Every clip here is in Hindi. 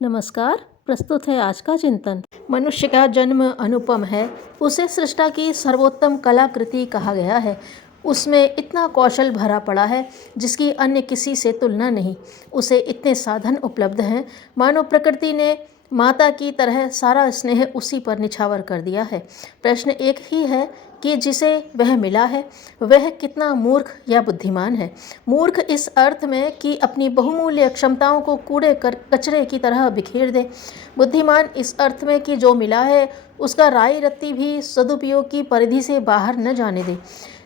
नमस्कार। प्रस्तुत है आज का चिंतन। मनुष्य का जन्म अनुपम है। उसे सृष्टा की सर्वोत्तम कलाकृति कहा गया है। उसमें इतना कौशल भरा पड़ा है जिसकी अन्य किसी से तुलना नहीं। उसे इतने साधन उपलब्ध हैं, मानो प्रकृति ने माता की तरह सारा स्नेह उसी पर निछावर कर दिया है। प्रश्न एक ही है कि जिसे वह मिला है वह कितना मूर्ख या बुद्धिमान है। मूर्ख इस अर्थ में कि अपनी बहुमूल्य क्षमताओं को कूड़े कचरे की तरह बिखेर दे। बुद्धिमान इस अर्थ में कि जो मिला है उसका राई रत्ती भी सदुपयोग की परिधि से बाहर न जाने दे।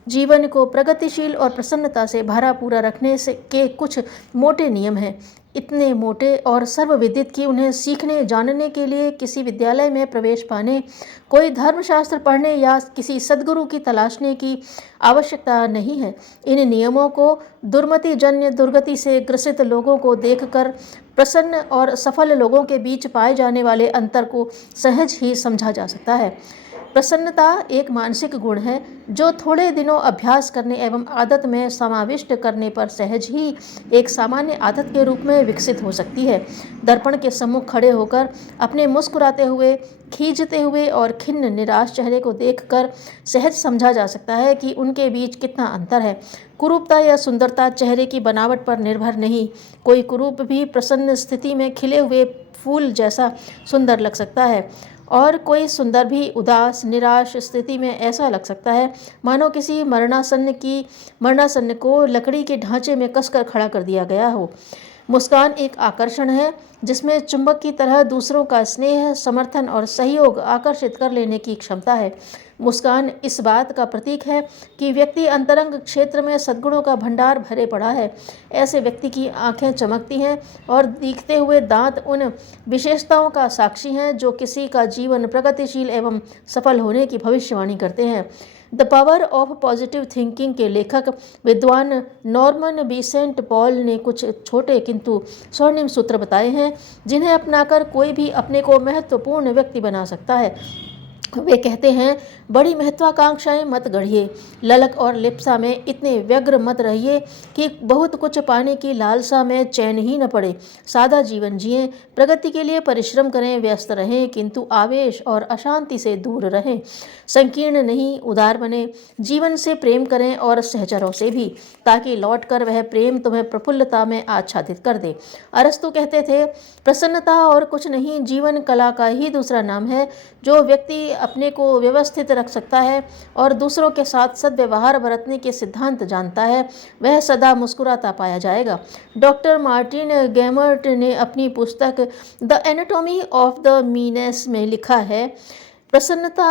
जीवन को प्रगतिशील और प्रसन्नता से भरा पूरा रखने से के कुछ मोटे नियम हैं, इतने मोटे और सर्वविदित कि उन्हें सीखने जानने के लिए किसी विद्यालय में प्रवेश पाने, कोई धर्मशास्त्र पढ़ने या किसी सद्गुरु की तलाशने की आवश्यकता नहीं है। इन नियमों को दुर्मति जन्य दुर्गति से ग्रसित लोगों को देखकर प्रसन्न और सफल लोगों के बीच पाए जाने वाले अंतर को सहज ही समझा जा सकता है। प्रसन्नता एक मानसिक गुण है जो थोड़े दिनों अभ्यास करने एवं आदत में समाविष्ट करने पर सहज ही एक सामान्य आदत के रूप में विकसित हो सकती है। दर्पण के सम्मुख खड़े होकर अपने मुस्कुराते हुए, खींचते हुए और खिन्न निराश चेहरे को देखकर सहज समझा जा सकता है कि उनके बीच कितना अंतर है। कुरूपता या सुंदरता चेहरे की बनावट पर निर्भर नहीं। कोई कुरूप भी प्रसन्न स्थिति में खिले हुए फूल जैसा सुंदर लग सकता है और कोई सुंदर भी उदास निराश स्थिति में ऐसा लग सकता है मानो किसी मरणासन्न को लकड़ी के ढांचे में कसकर खड़ा कर दिया गया हो। मुस्कान एक आकर्षण है जिसमें चुंबक की तरह दूसरों का स्नेह, समर्थन और सहयोग आकर्षित कर लेने की क्षमता है। मुस्कान इस बात का प्रतीक है कि व्यक्ति अंतरंग क्षेत्र में सद्गुणों का भंडार भरे पड़ा है। ऐसे व्यक्ति की आंखें चमकती हैं और दिखते हुए दांत उन विशेषताओं का साक्षी हैं जो किसी का जीवन प्रगतिशील एवं सफल होने की भविष्यवाणी करते हैं। The power of positive thinking के लेखक विद्वान नॉर्मन बीसेंट पॉल ने कुछ छोटे किंतु स्वर्णिम सूत्र बताए हैं जिन्हें अपनाकर कोई भी अपने को महत्वपूर्ण व्यक्ति बना सकता है। वे कहते हैं, बड़ी महत्वाकांक्षाएं मत गढ़िए, ललक और लिप्सा में इतने व्यग्र मत रहिए कि बहुत कुछ पाने की लालसा में चैन ही न पड़े। सादा जीवन जिएं, प्रगति के लिए परिश्रम करें, व्यस्त रहें किंतु आवेश और अशांति से दूर रहें। संकीर्ण नहीं, उदार बने, जीवन से प्रेम करें और सहचरों से भी, ताकि लौटकर वह प्रेम तुम्हें प्रफुल्लता में आच्छादित कर दे। अरस्तु कहते थे, प्रसन्नता और कुछ नहीं, जीवन कला का ही दूसरा नाम है। जो व्यक्ति अपने को व्यवस्थित रख सकता है और दूसरों के साथ सद्व्यवहार बरतने के सिद्धांत जानता है वह सदा मुस्कुराता पाया जाएगा। डॉक्टर मार्टिन गैमर्ट ने अपनी पुस्तक the anatomy of the menace में लिखा है, प्रसन्नता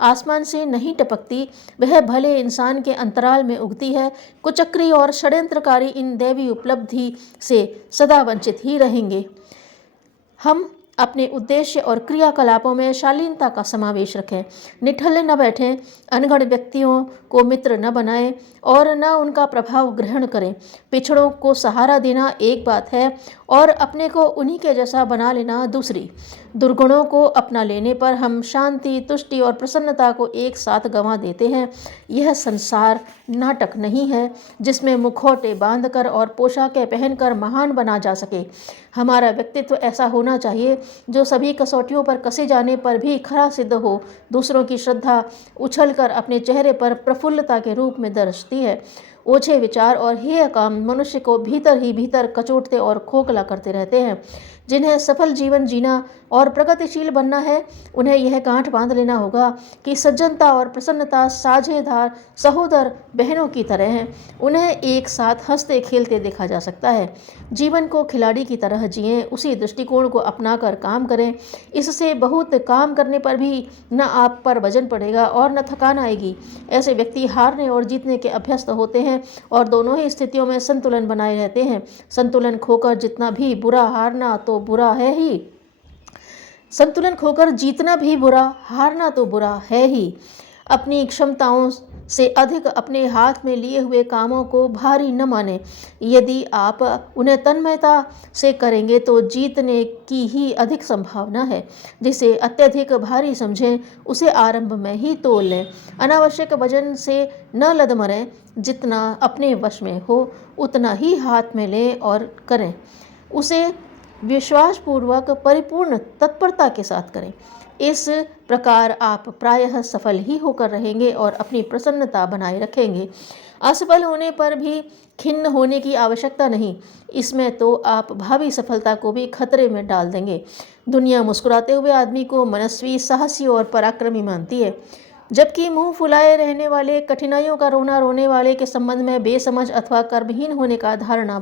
आसमान से नहीं टपकती, वह भले इंसान के अंतराल में उगती है। कुचक्री और षड्यंत्रकारी इन दैवी उपलब्धि से सदा वंचित ही रहेंगे। हम अपने उद्देश्य और क्रियाकलापों में शालीनता का समावेश रखें, निठल्ल न बैठें, अनगढ़ व्यक्तियों को मित्र न बनाएं और न उनका प्रभाव ग्रहण करें। पिछड़ों को सहारा देना एक बात है और अपने को उन्हीं के जैसा बना लेना दूसरी। दुर्गुणों को अपना लेने पर हम शांति, तुष्टि और प्रसन्नता को एक साथ गंवा देते हैं। यह संसार नाटक नहीं है जिसमें मुखौटे बांधकर और पोशाकें पहनकर महान बना जा सके। हमारा व्यक्तित्व ऐसा होना चाहिए जो सभी कसौटियों पर कसे जाने पर भी खरा सिद्ध हो। दूसरों की श्रद्धा उछलकर अपने चेहरे पर प्रफुल्लता के रूप में दर्शती है। ओछे विचार और हेय काम मनुष्य को भीतर ही भीतर कचोटते और खोखला करते रहते हैं। जिन्हें सफल जीवन जीना और प्रगतिशील बनना है उन्हें यह गांठ बांध लेना होगा कि सज्जनता और प्रसन्नता साझेदार सहोदर बहनों की तरह हैं। उन्हें एक साथ हंसते खेलते देखा जा सकता है। जीवन को खिलाड़ी की तरह जिएं, उसी दृष्टिकोण को अपनाकर काम करें। इससे बहुत काम करने पर भी न आप पर वजन पड़ेगा और न थकान आएगी। ऐसे व्यक्ति हारने और जीतने के अभ्यस्त होते हैं और दोनों ही स्थितियों में संतुलन बनाए रहते हैं। संतुलन खोकर जितना भी बुरा, हारना तो बुरा है ही। संतुलन खोकर जीतना भी बुरा, हारना तो बुरा है ही। अपनी क्षमताओं से अधिक अपने हाथ में लिए हुए कामों को भारी न माने। यदि आप उन्हें तन्मयता से करेंगे तो जीतने की ही अधिक संभावना है। जिसे अत्यधिक भारी समझें उसे आरंभ में ही तोल लें। अनावश्यक वजन से न लद मरें, जितना अपने वश में हो उतना ही हाथ में लें और करें। उसे विश्वासपूर्वक परिपूर्ण तत्परता के साथ करें। इस प्रकार आप प्रायः सफल ही होकर रहेंगे और अपनी प्रसन्नता बनाए रखेंगे। असफल होने पर भी खिन्न होने की आवश्यकता नहीं, इसमें तो आप भावी सफलता को भी खतरे में डाल देंगे। दुनिया मुस्कुराते हुए आदमी को मनस्वी, साहसी और पराक्रमी मानती है, जबकि मुंह फुलाए रहने वाले, कठिनाइयों का रोना रोने वाले के संबंध में बेसमझ अथवा कर्महीन होने का धारणा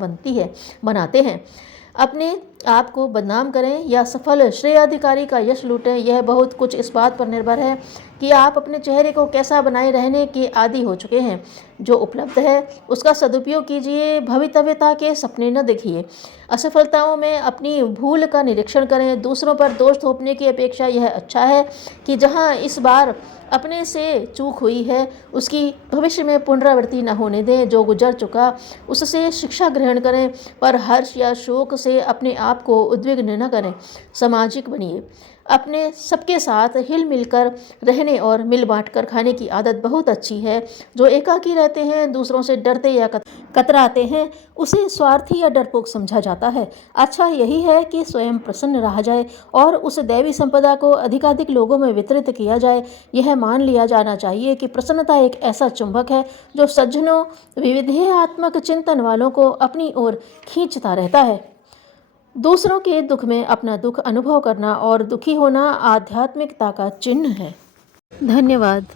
बनाते हैं। अपने आप को बदनाम करें या सफल श्रेयाधिकारी का यश लूटें, यह बहुत कुछ इस बात पर निर्भर है कि आप अपने चेहरे को कैसा बनाए रहने के आदी हो चुके हैं। जो उपलब्ध है उसका सदुपयोग कीजिए, भवितव्यता के सपने न देखिए। असफलताओं में अपनी भूल का निरीक्षण करें। दूसरों पर दोष थोपने की अपेक्षा यह अच्छा है कि जहां इस बार अपने से चूक हुई है उसकी भविष्य में पुनरावृत्ति न होने दें। जो गुजर चुका उससे शिक्षा ग्रहण करें, पर हर्ष या शोक से अपने आप को उद्विग्न न करें। सामाजिक बनिए। अपने सबके साथ हिल मिलकर रहने और मिल बांट कर खाने की आदत बहुत अच्छी है। जो एकाकी रहते हैं, दूसरों से डरते या कतराते हैं, उसे स्वार्थी या डरपोक समझा जाता है। अच्छा यही है कि स्वयं प्रसन्न रहा जाए और उस दैवी संपदा को अधिकाधिक लोगों में वितरित किया जाए। यह मान लिया जाना चाहिए कि प्रसन्नता एक ऐसा चुंबक है जो सज्जनों, विविधेयात्मक चिंतन वालों को अपनी ओर खींचता रहता है। दूसरों के दुख में अपना दुख अनुभव करना और दुखी होना आध्यात्मिकता का चिन्ह है। धन्यवाद।